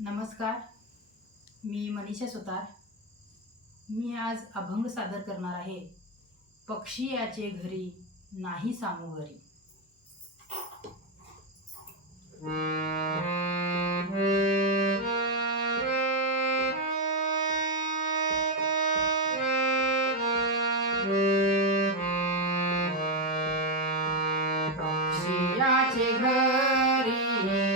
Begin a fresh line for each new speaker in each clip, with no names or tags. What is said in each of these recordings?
नमस्कार. मी मनीषा सुतार. मी आज अभंग सादर करणार आहे. पक्षी याचे घरी नाही सांगू घरी. पक्षी याचे घरी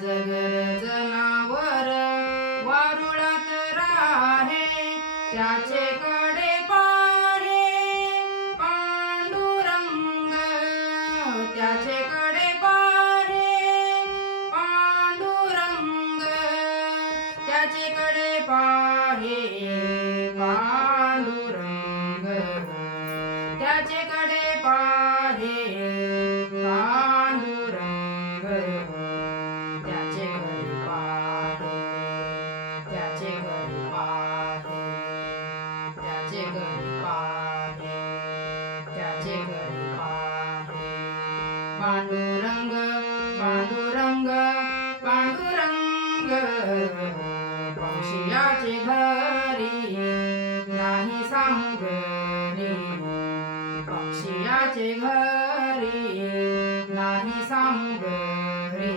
जनावर वारुळात राहे त्याचे कडे पाहे. पांडुरंग त्याचे कडे पाहे. पांडुरंग त्याचे कडे पाहे. सांगरी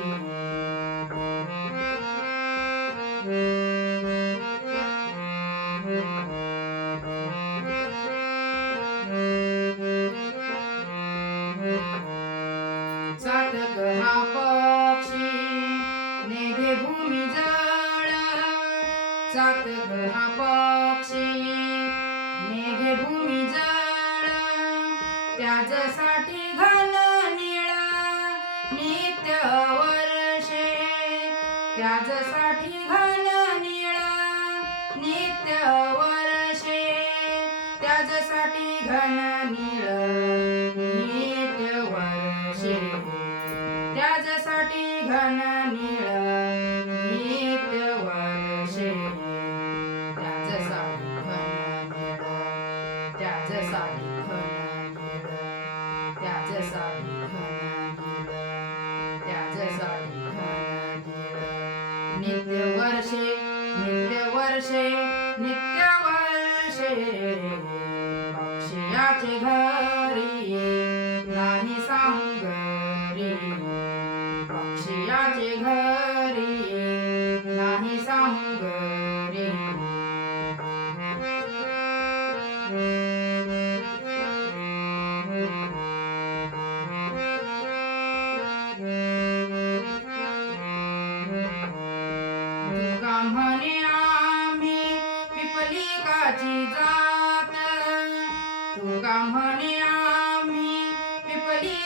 चातक हा पक्षी नेभे भूमी जळ. चातक हा पक्षी मेघे भूमी जळ त्याच्यासाठी साठी घन निळ नित्य वर्षे त्याच्यासाठी घन निळ नित्य वर्षे घन निळ घन निळ घन निळ घन निळ. नित्य वर्षे नित्य वर्षे नित्य वर्षे. पक्षियाचे घरी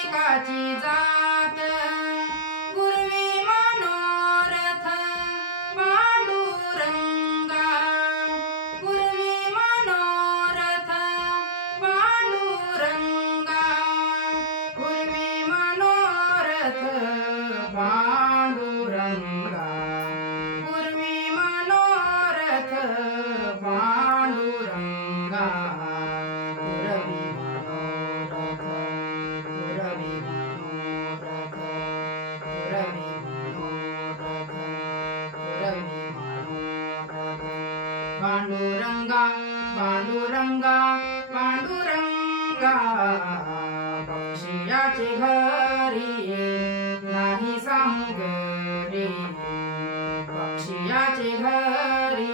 पिपलिकाची जात पूर्वी मनोरथ पांडुरंगा पूर्वी मनोरथ पांडुरंगा पूर्वी मनोरथ पांडुरंगा पूर्वी मनोरथ पांडुरंगा पक्षियाचे घरी नाही सामुगरी पक्षियाचे घरी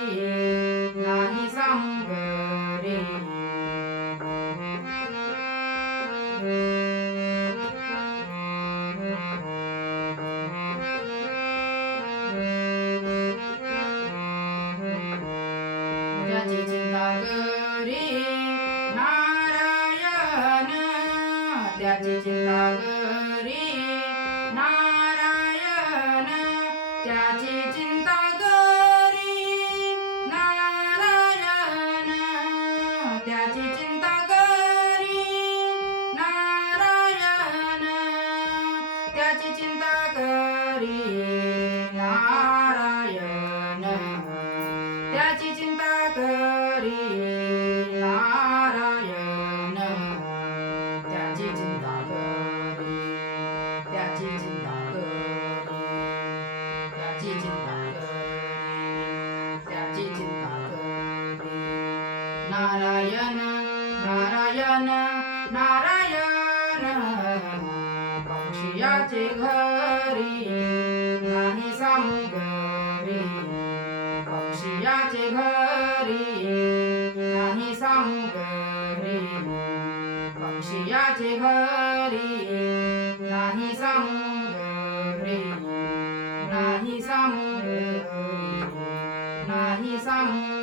नाही सामुगरी ज्याची चिंता करी नारायण त्याची चिंता करी. नारायण त्याची चिंता त्याची चिंता त्याची चिंता नारायण नारायण नारायण पक्षियाचे घरी नाही सामुगरी. पक्षियाचे घरी नाही सामुगरी. पक्षियाचे घर नाही सामोर नाही सामोर